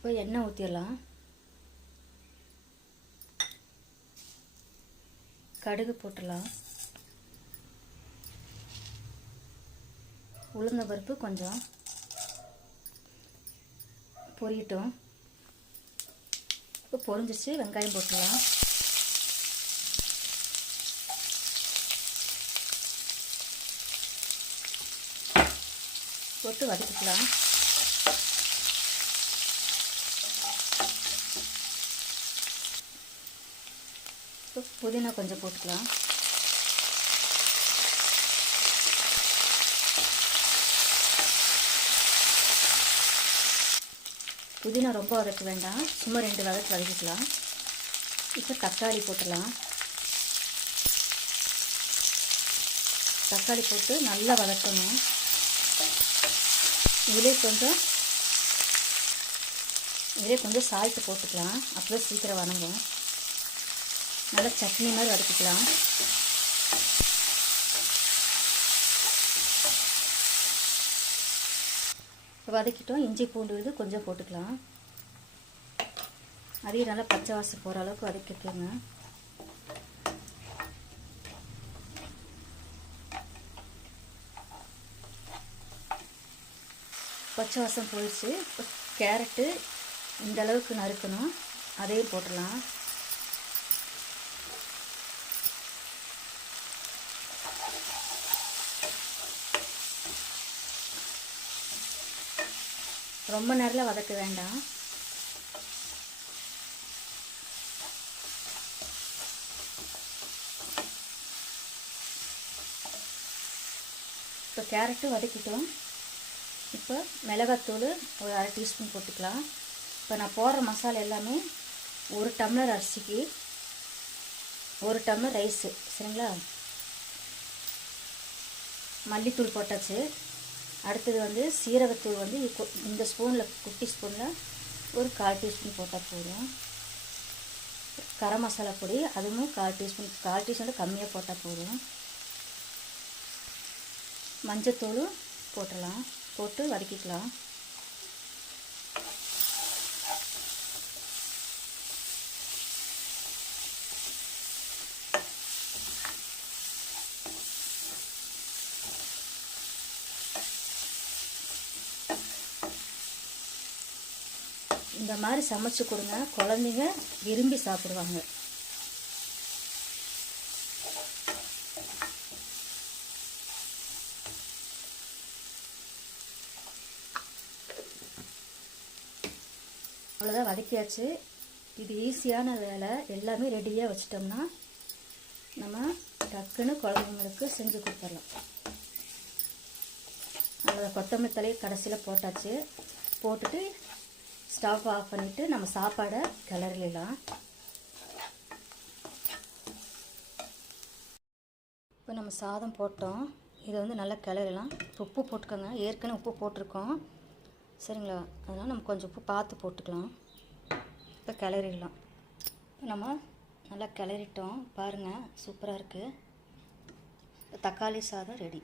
இப்போ எண்ணெய் ஊற்றிடலாம் கடுகு போட்டுடலாம். உளுந்த பருப்பு கொஞ்சம். பொரியட்டும். இப்போ பொரிஞ்சிச்சு வெங்காயம் போட்டுடலாம். போட்டு வதக்கிக்கலாம். புதினா கொஞ்சம் போட்டுக்கலாம். புதினா ரொம்ப வதக்க வேண்டாம். சும்மா ரெண்டு வதக்கு வதக்கிக்கலாம். இப்போ தக்காளி போட்டுடலாம். தக்காளி போட்டு நல்லா வதக்கணும். இதிலே கொஞ்சம் இதிலே கொஞ்சம் சால்ட்டு போட்டுக்கலாம். அப்போ சீக்கிரம் வணங்கும். நல்லா சட்னி மாதிரி வதக்கிக்கலாம். வதக்கிட்டோம். இஞ்சி பூண்டு இது கொஞ்சம் போட்டுக்கலாம். அதையும் நல்லா பச்சை வாசம் போகிற அளவுக்கு வதக்கிக்கோங்க. பச்சை வாசம் போயிடுச்சு. இப்போ கேரட்டு இந்த அளவுக்கு நறுக்கணும். அதையும் போட்டுடலாம். ரொம்ப நேரத்தில் வதக்க வேண்டாம். இப்போ கேரட்டு வதக்கிட்டோம். இப்போ மிளகாத்தூள் ஒரு அரை டீஸ்பூன் போட்டுக்கலாம். இப்போ நான் போடுற மசாலா எல்லாமே ஒரு டம்ளர் அரிசிக்கு ஒரு டம்ளர் ரைஸு சரிங்களா? மல்லித்தூள் போட்டாச்சு. அடுத்தது வந்து சீரகத்தூள் வந்து இந்த ஸ்பூனில் குட்டி ஸ்பூனில் ஒரு கால் டீஸ்பூன் போட்டால் போதும். கரம் மசாலா பொடி அதுவும் கால் டீஸ்பூன் கால் டீஸ்பூன் கம்மியாக போட்டால் போதும். மஞ்சத்தூளும் போட்டுடலாம் போட்டு வதக்கிக்கலாம். இந்த மாதிரி சமைச்சு கொடுங்க. குழந்தைங்க விரும்பி சாப்பிடுவாங்க. அவ்வளோதான் வதக்கியாச்சு. இது ஈஸியான வேலை. எல்லாமே ரெடியாக வச்சிட்டோம்னா நம்ம டக்குன்னு குழந்தைங்களுக்கு செஞ்சு கொடுத்துடலாம். அவ்வளோதான் கொத்தமல்லி தலையை கடைசியில் போட்டாச்சு. போட்டுட்டு ஸ்டவ் ஆஃப் பண்ணிவிட்டு நம்ம சாப்பாடை கிளறலாம் இப்போ நம்ம சாதம் போட்டோம். இதை வந்து நல்லா கிளறலாம் உப்பு போட்டுக்கோங்க. ஏற்கனவே உப்பு போட்டிருக்கோம். சரிங்களா? அதனால் நம்ம கொஞ்சம் உப்பு பார்த்து போட்டுக்கலாம். இப்போ கிளறிடலாம். நம்ம நல்லா கிளறிட்டோம். பாருங்கள் சூப்பராக இருக்குது தக்காளி சாதம் ரெடி.